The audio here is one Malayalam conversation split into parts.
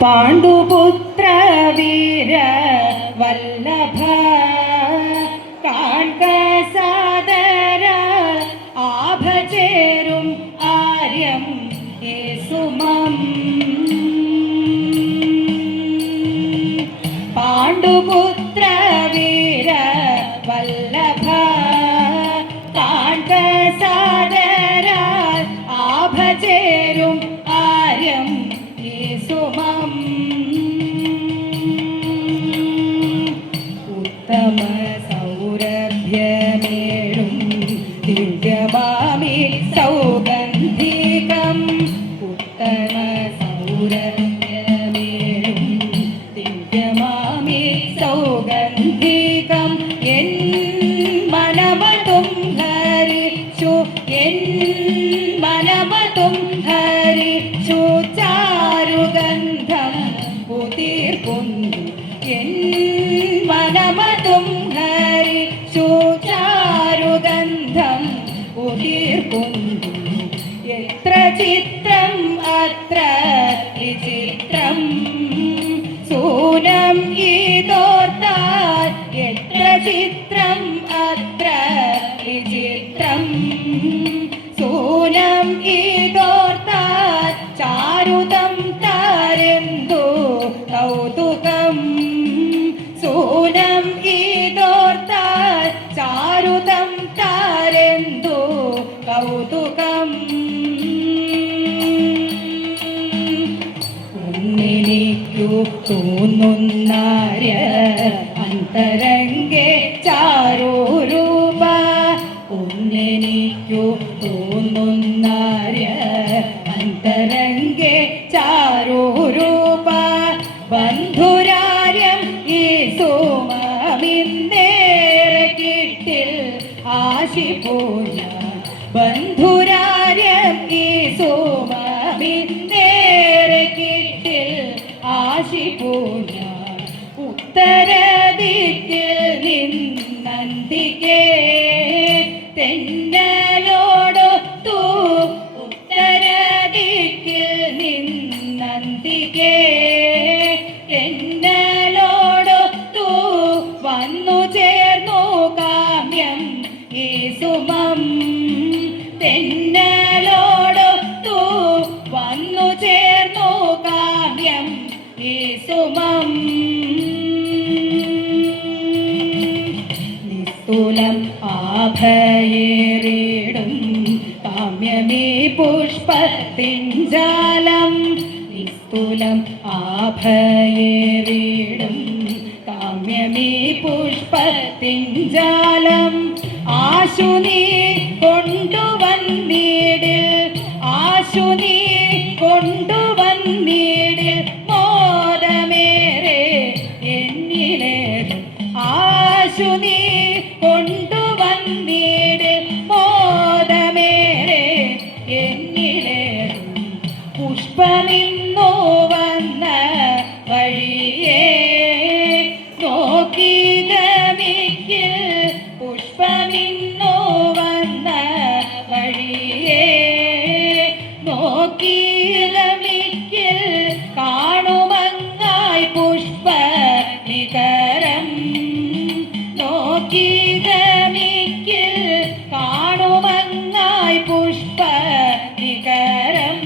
പാണ്ഡുപുത്ര വീര വല്ലഭ കാൺക സാദര ആഭചേരും ആര്യം സുമം. പാണ്ഡുപുത്ര വീര വല്ലഭ കാൺക സാദര ആഭചേരും ആര്യം സുമം. ഉത്തമ സൗരഭ്യമേഴും ദിവ്യമാമി സൗഗന്ധികം. ഉത്തമ സൗരഭ്യമേഴും ദിവ്യമാമി സൗഗന്ധികം. എൻ മനമതും ഹരിച്ചു എൻ മനമതും ഹരിച്ചു ചാരുഗന്ധം ഉതിർക്കുന്നു. എൻ മനമതും ഹരിച്ചു ചാരുഗന്ധം ഉതിർക്കുന്നു. എത്ര ചിത്രം അത്ര വിചിത്രം സൂനം ഇതോർത്താൽ. എത്ര ചിത്രം അത്ര വിചിത്രം സൂനം ഇതോർത്താൽ. ചാരുതം താരെന്തു കൗതുകം സൂനം ഇതോർത്താൽ. ചാരുതം താരെന്തു കൗതുകം. ഒന്നെനിക്കു തോന്നുന്നാര്യ അന്തരംഗെ ചാരുരൂപ. ഒന്നെനിക്കു തോന്നുന്നാര്യ അന്തരംഗെ ചാരുരൂപ. ബന്ധുരാര്യം ഈ സോമമിന്നേറെ കിട്ടിൽ ആശിപ്പൂഞ്ഞ. ബന്ധുരാര്യം ഈ സോമമിന്നേറെ കിട്ടിൽ ആശിപ്പൂഞ്ഞ. ഉത്തരദിക്കിൽ നിന്നന്തികേ തെന്നലോടൊത്തു. ഉത്തരദിക്കിൽ നിന്നന്തികേ തെന്നലോടൊത്തു വന്നു ചേർന്നു കാമ്യം ഈ സുമം. തെന്നലോടൊത്തു വന്നു ചേർന്നു കാമ്യം ഈ സുമം. നിസ്തുലം ആഭയേറിടും കാമ്യമീ പുഷ്പത്തിഞ്ചാലം. നിസ്തുലം ആഭയേറിടും കാമ്യമീ പുഷ്പത്തിഞ്ചാലം. ആശു നീ കൊണ്ടുവന്നീടിൽ ആശു നീ കൊണ്ടുവന്നീടിൽ മോദമേറെ എന്നിലേറും. ആശു നീ കൊണ്ടുവന്നീടിൽ മോദമേറെ എന്നിലേറും. പുഷ്പമിന്നു വന്ന വഴിയേ നോക്കി ഗമിക്കിൽ. പുഷ്പമിന്നു വന്ന വഴിയേ നോക്കി ഗമിക്കിൽ. കാണുമങ്ങായി പുഷ്പ നികരം നോക്കി ഗമിക്കിൽ. കാണുമങ്ങായി പുഷ്പ നികരം.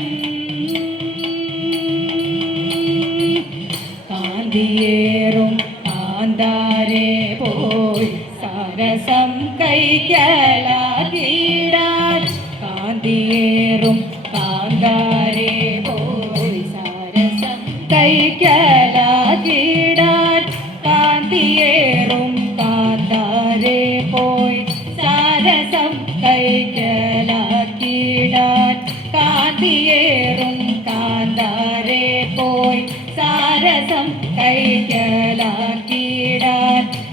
കാന്തിയേറും കാന്താരെ പോയി സാരസം കൈക്കലാകിടാൻ. കാന്തിയേറും കാന്താരെ പോയി സാരസം കൈക്കലാകിടാൻ. കാന്തിയേറും കാന്താരെ പോയി സാരസം കൈക്കലാക്കിടാൻ. കാന്തിയേറും കാന്താരെ പോയി സാരസം കൈക്കലാക്കിടാൻ.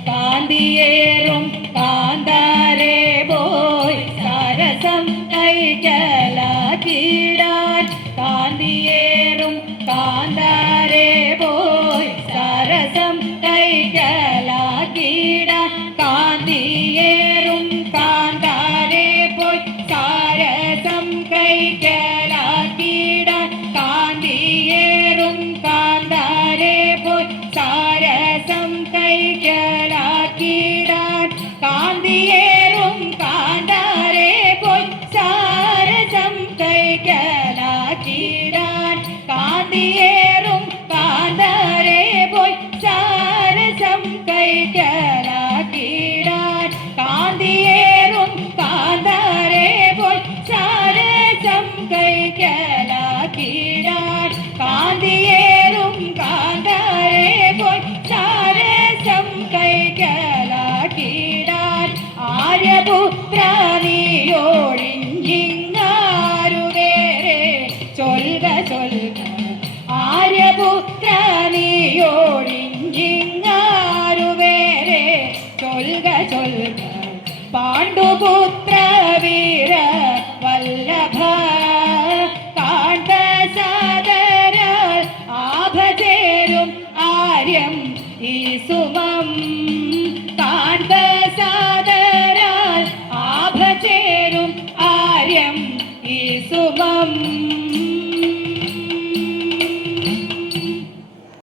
കാന്തിയേറും കാന്താരെ പോയി സാരസം കൈക്കലാക്കിടാൻ. കാന്തിയേറും കാന്താരെ പോയി സാരസം കൈക്കലാക്കിടാൻ. കാന്തിയേറും കാന്താരെ പോയി സാരസം കൈക്കലാക്കിടാൻ. കാന്തിയേറും പാണ്ഡുപുത്ര നീയൊഴിഞ്ഞിങ്ങാരുവേരെ ചൊൽക ചൊൽക പാണ്ഡുപുത്ര വീര വല്ലഭ കാണ്ട സാദരാൽ ആഭചേരും ആര്യം ഈ സുമം കാണ്ട സാദരാൽ ആഭചേരും ആര്യം ഈ സുമം